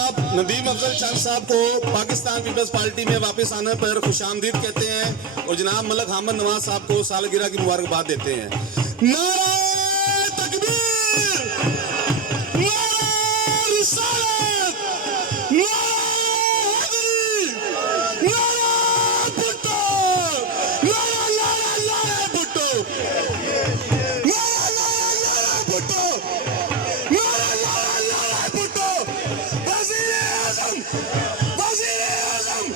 آپ ندیم افضل چند صاحب کو پاکستان پیپلز پارٹی میں واپس آنے پر خوش آمدید کہتے ہیں اور جناب ملک حامد نواز صاحب کو سالگرہ کی مبارکباد دیتے ہیں۔ نعرہ تکبیر، نعرہ رسالت، نعرہ حیدری، نعرہ بھٹو، نعرہ نعرہ نعرہ بھٹو، نعرہ نعرہ نعرہ بھٹو، نعرہ نعرہ نعرہ بھٹو۔ وزیر اعظم، وزیر اعظم،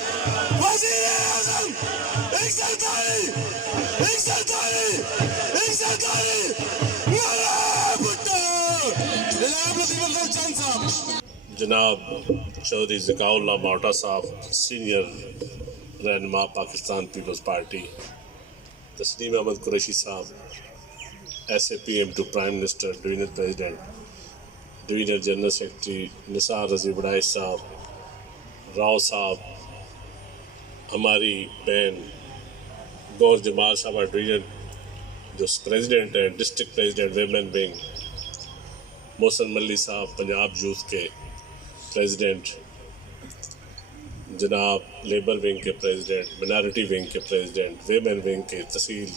وزیر اعظم، ایک سرکاری، ایک سرکاری، ایک سرکاری، نعرہ بھٹو۔ جناب ندیم افضل چند صاحب۔ جناب چودھری ذکاء اللہ ماؤٹا صاحب سینئر رہنما پاکستان پیپلز پارٹی، تسنیم احمد قریشی صاحب S A P M to prime minister, divisional president, divisional general secretary Nisar Razi Warraich صاحب، راؤ صاحب، ہماری بہن گور جمال صاحبہ ڈویژن جو پریزیڈنٹ ہیں، ڈسٹرکٹ پریزیڈنٹ ویمن ونگ، محسن ملی صاحب پنجاب یوتھ کے پریزیڈنٹ، جناب لیبر ونگ کے پریزیڈنٹ، منارٹی ونگ کے پریزیڈنٹ، ویمن ونگ کے تحصیل،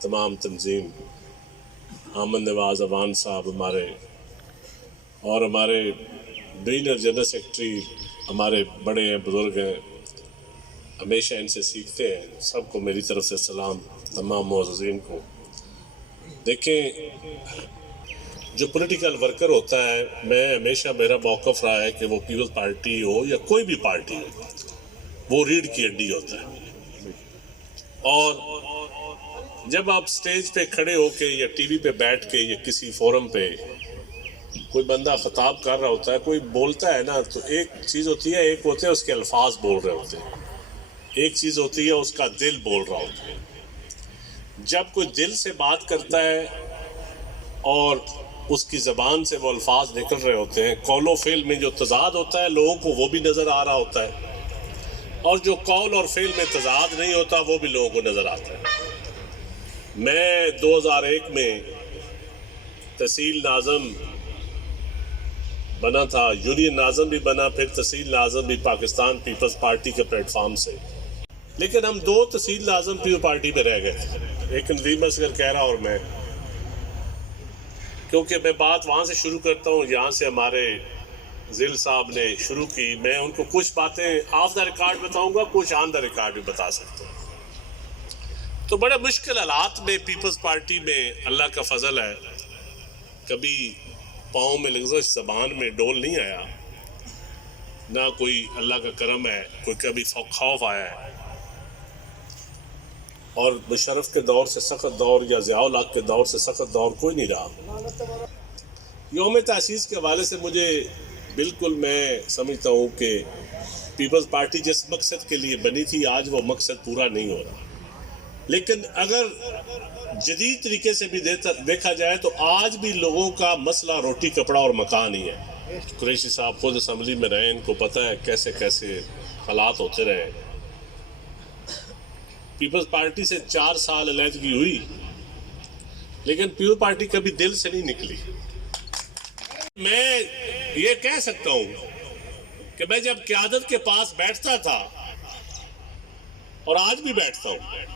تمام تنظیم، حامد نواز اوان صاحب ہمارے، اور ہمارے ڈویژنل جنرل سیکرٹری ہمارے بڑے ہیں، بزرگ ہیں، ہمیشہ ان سے سیکھتے ہیں، سب کو میری طرف سے سلام، تمام معززین کو۔ دیکھیں، جو پولیٹیکل ورکر ہوتا ہے، میں ہمیشہ میرا موقف رہا ہے کہ وہ پیپلز پارٹی ہو یا کوئی بھی پارٹی ہو، وہ ریڑھ کی ہڈی ہوتا ہے۔ اور جب آپ سٹیج پہ کھڑے ہو کے یا ٹی وی پہ بیٹھ کے یا کسی فورم پہ کوئی بندہ خطاب کر رہا ہوتا ہے، کوئی بولتا ہے نا، تو ایک چیز ہوتی ہے، ایک ہوتے ہیں اس کے الفاظ بول رہے ہوتے ہیں، ایک چیز ہوتی ہے اس کا دل بول رہا ہوتا ہے۔ جب کوئی دل سے بات کرتا ہے اور اس کی زبان سے وہ الفاظ نکل رہے ہوتے ہیں، قول و فعل میں جو تضاد ہوتا ہے لوگوں کو وہ بھی نظر آ رہا ہوتا ہے، اور جو قول اور فعل میں تضاد نہیں ہوتا وہ بھی لوگوں کو نظر آتا ہے۔ میں 2001 میں تحصیل ناظم بنا تھا، یونین ناظم بھی بنا، پھر تحصیل ناظم بھی پاکستان پیپلز پارٹی کے پلیٹ فارم سے، لیکن ہم دو تحصیل ناظم پیپلز پارٹی پہ رہ گئے تھے، ایک ندیم اصغر کہہ رہا اور میں، کیونکہ میں بات وہاں سے شروع کرتا ہوں، یہاں سے ہمارے ذیل صاحب نے شروع کی، میں ان کو کچھ باتیں آف دا ریکارڈ بتاؤں گا، کچھ آن دا ریکارڈ بھی بتا سکتا ہوں۔ تو بڑے مشکل حالات میں پیپلز پارٹی میں اللہ کا فضل ہے، کبھی پاؤں میں لغزش، زبان میں ڈول نہیں آیا، نہ کوئی اللہ کا کرم ہے کوئی کبھی خوف آیا ہے، اور مشرف کے دور سے سخت دور یا ضیاء الحق کے دور سے سخت دور کوئی نہیں رہا۔ یوم تاسیس کے حوالے سے مجھے بالکل، میں سمجھتا ہوں کہ پیپلز پارٹی جس مقصد کے لیے بنی تھی آج وہ مقصد پورا نہیں ہو رہا، لیکن اگر جدید طریقے سے بھی دیکھا جائے تو آج بھی لوگوں کا مسئلہ روٹی کپڑا اور مکان ہی ہے۔ قریشی صاحب خود اسمبلی میں رہے، ان کو پتہ ہے کیسے کیسے حالات ہوتے رہے۔ پیپلز پارٹی سے 4 سال علیحدگی ہوئی، لیکن پیپلز پارٹی کبھی دل سے نہیں نکلی۔ میں یہ کہہ سکتا ہوں کہ میں جب قیادت کے پاس بیٹھتا تھا اور آج بھی بیٹھتا ہوں،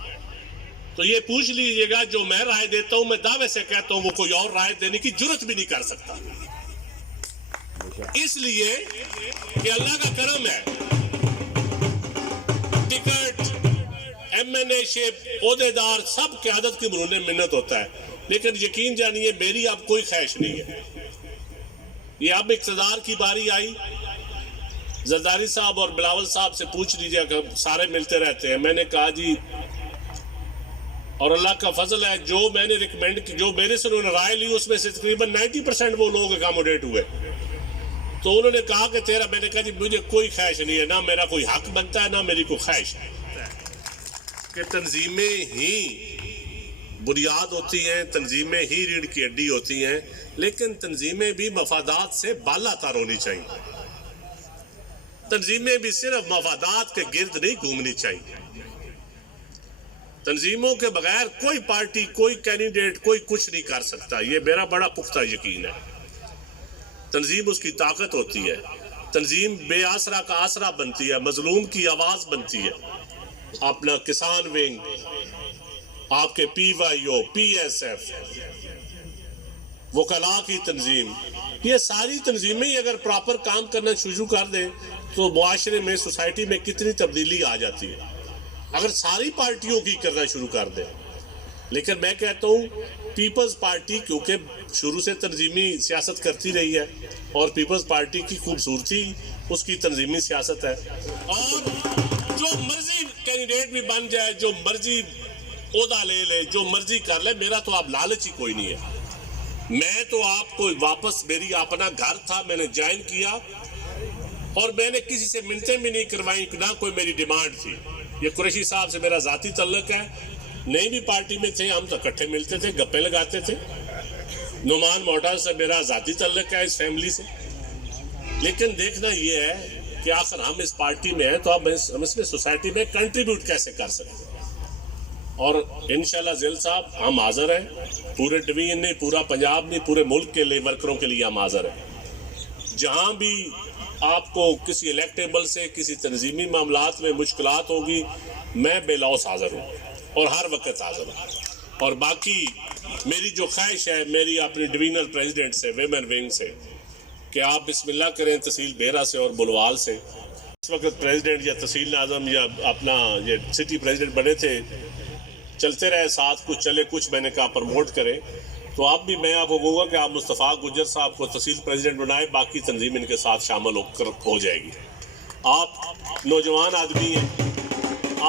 تو یہ پوچھ لیجئے گا جو میں رائے دیتا ہوں، میں دعوے سے کہتا ہوں وہ کوئی اور رائے دینے کی جرات بھی نہیں کر سکتا، اس لیے کہ اللہ کا کرم ہے، ٹکٹ، ایم این اے شپ، عہدیدار، سب قیادت کی مرہون منت ہوتا ہے، لیکن یقین جانیے میری اب کوئی خواہش نہیں ہے۔ یہ اب اقتدار کی باری آئی، زرداری صاحب اور بلاول صاحب سے پوچھ لیجئے کہ سارے ملتے رہتے ہیں، میں نے کہا جی، اور اللہ کا فضل ہے جو میں نے ریکمینڈ کی، جو میرے سے انہوں نے رائے لی، اس میں سے تقریباً 90% وہ لوگ اکاموڈیٹ ہوئے، تو انہوں نے کہا کہ تیرا، میں نے کہا جی مجھے کوئی خواہش نہیں ہے، نہ میرا کوئی حق بنتا ہے نہ میری کوئی خواہش ہے، کہ تنظیمیں ہی بنیاد ہوتی ہیں، تنظیمیں ہی ریڑھ کی ہڈی ہوتی ہیں، لیکن تنظیمیں بھی مفادات سے بالا تر ہونی چاہیے، تنظیمیں بھی صرف مفادات کے گرد نہیں گھومنی چاہیے۔ تنظیموں کے بغیر کوئی پارٹی، کوئی کینڈیڈیٹ، کوئی کچھ نہیں کر سکتا، یہ میرا بڑا پختہ یقین ہے۔ تنظیم اس کی طاقت ہوتی ہے، تنظیم بے آسرا کا آسرا بنتی ہے، مظلوم کی آواز بنتی ہے. اپنا کسان ونگ، آپ کے پی وائی او، پی ایس ایف، وکلاء کی تنظیم، یہ ساری تنظیمیں ہی اگر پراپر کام کرنا شروع کر دیں تو معاشرے میں، سوسائٹی میں کتنی تبدیلی آ جاتی ہے اگر ساری پارٹیوں کی کرنا شروع کر دیں. لیکن میں کہتا ہوں پیپلز پارٹی کیونکہ شروع سے تنظیمی سیاست کرتی رہی ہے، اور پیپلز پارٹی کی خوبصورتی اس کی تنظیمی سیاست ہے. اور جو مرضی کینڈیڈیٹ بھی بن جائے، جو مرضی عہدہ لے لے، جو مرضی کر لے، میرا تو آپ لالچ ہی کوئی نہیں ہے. میں تو آپ کو واپس، میری اپنا گھر تھا، میں نے جوائن کیا اور میں نے کسی سے منتیں بھی نہیں کروائی، نہ کوئی میری ڈیمانڈ تھی. یہ قریشی صاحب سے میرا ذاتی تعلق ہے، نہیں بھی پارٹی میں تھے ہم تو اکٹھے ملتے تھے، گپے لگاتے تھے. نعمان موٹا سے میرا ذاتی تعلق ہے اس فیملی سے. لیکن دیکھنا یہ ہے کہ آخر ہم اس پارٹی میں ہیں تو ہم اس میں سوسائٹی میں کنٹریبیوٹ کیسے کر سکتے ہیں. اور انشاءاللہ ذیل صاحب ہم حاضر ہیں، پورے ڈویژن نہیں، پورا پنجاب نہیں، پورے ملک کے لیے ورکروں کے لیے ہم حاضر ہیں. جہاں بھی آپ کو کسی الیکٹیبل سے، کسی تنظیمی معاملات میں مشکلات ہوگی، میں بے لوث حاضر ہوں اور ہر وقت حاضر ہوں. اور باقی میری جو خواہش ہے میری اپنی ڈویژنل پریزیڈنٹ سے، ویمن ونگ سے، کہ آپ بسم اللہ کریں تحصیل بیرا سے اور بلوال سے. اس وقت پریزیڈنٹ یا تحصیل ناظم یا اپنا یہ سٹی پریزیڈنٹ بنے تھے، چلتے رہے ساتھ، کچھ چلے کچھ میں نے کہا پرموٹ کریں. تو اب بھی میں آپ کو کہوں گا کہ آپ مصطفیٰ گجر صاحب کو تحصیل پریزیڈنٹ بنائیں، باقی تنظیم ان کے ساتھ شامل ہو جائے گی. آپ نوجوان آدمی ہیں،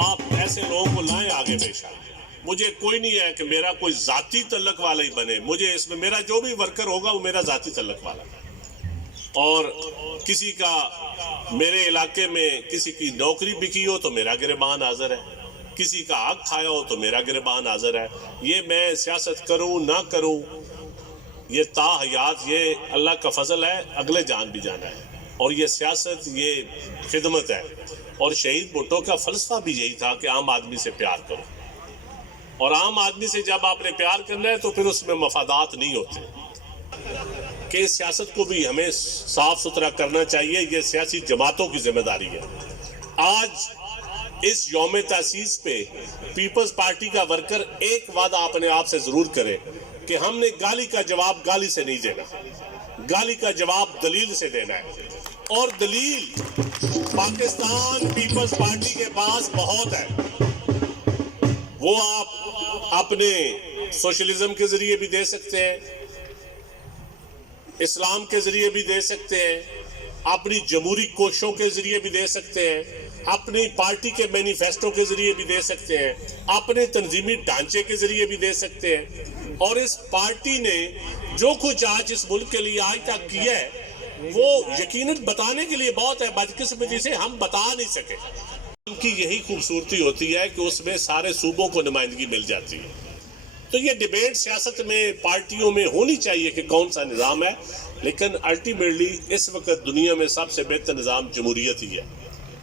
آپ ایسے لوگوں کو لائیں آگے پیش آئیں. مجھے کوئی نہیں ہے کہ میرا کوئی ذاتی تعلق والا ہی بنے، مجھے اس میں میرا جو بھی ورکر ہوگا وہ میرا ذاتی تعلق والا ہے. اور کسی کا میرے علاقے میں کسی کی نوکری بکی ہو تو میرا گریبان حاضر ہے، کسی کا حق کھایا ہو تو میرا گریبان حاضر ہے. یہ میں سیاست کروں نہ کروں، یہ تا حیات یہ اللہ کا فضل ہے، اگلے جان بھی جانا ہے. اور یہ سیاست، یہ خدمت ہے. اور شہید بھٹو کا فلسفہ بھی یہی تھا کہ عام آدمی سے پیار کرو. اور عام آدمی سے جب آپ نے پیار کرنا ہے تو پھر اس میں مفادات نہیں ہوتے. کہ سیاست کو بھی ہمیں صاف ستھرا کرنا چاہیے، یہ سیاسی جماعتوں کی ذمہ داری ہے. آج اس یوم تاسیس پہ پیپلز پارٹی کا ورکر ایک وعدہ اپنے آپ سے ضرور کرے کہ ہم نے گالی کا جواب گالی سے نہیں دینا، گالی کا جواب دلیل سے دینا ہے. اور دلیل پاکستان پیپلز پارٹی کے پاس بہت ہے. وہ آپ اپنے سوشلزم کے ذریعے بھی دے سکتے ہیں، اسلام کے ذریعے بھی دے سکتے ہیں، اپنی جمہوری کوششوں کے ذریعے بھی دے سکتے ہیں، اپنی پارٹی کے مینیفیسٹو کے ذریعے بھی دے سکتے ہیں، اپنے تنظیمی ڈھانچے کے ذریعے بھی دے سکتے ہیں. اور اس پارٹی نے جو کچھ آج اس ملک کے لیے آج تک کیا ہے وہ یقیناً بتانے کے لیے بہت ہے، بدقسمتی سے ہم بتا نہیں سکے. ان کی یہی خوبصورتی ہوتی ہے کہ اس میں سارے صوبوں کو نمائندگی مل جاتی ہے. تو یہ ڈیبیٹ سیاست میں پارٹیوں میں ہونی چاہیے کہ کون سا نظام ہے، لیکن الٹیمیٹلی اس وقت دنیا میں سب سے بہتر نظام جمہوریت ہی ہے.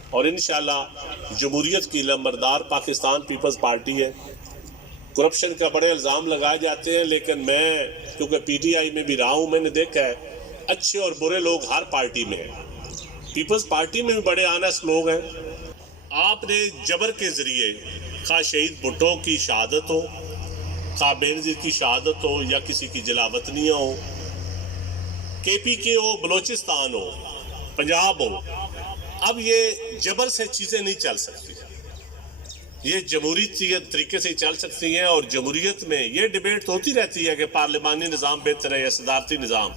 اور انشاءاللہ جمہوریت کی لمبردار پاکستان پیپلز پارٹی ہے. کرپشن کا بڑے الزام لگائے جاتے ہیں، لیکن میں کیونکہ پی ٹی آئی میں بھی رہا ہوں، میں نے دیکھا ہے اچھے اور برے لوگ ہر پارٹی میں ہیں. پیپلز پارٹی میں بھی بڑے آنیسٹ لوگ ہیں. آپ نے جبر کے ذریعے خواہ شہید بھٹو کی شہادت ہو، خواہ بینظیر کی شہادت ہو، یا کسی کی جلاوطنیاں ہو، کے پی کے ہو، بلوچستان ہو، پنجاب ہو، اب یہ جبر سے چیزیں نہیں چل سکتی. یہ جمہوری طریقے سے چل سکتی ہیں. اور جمہوریت میں یہ ڈیبیٹ ہوتی رہتی ہے کہ پارلیمانی نظام بہتر ہے یا صدارتی نظام.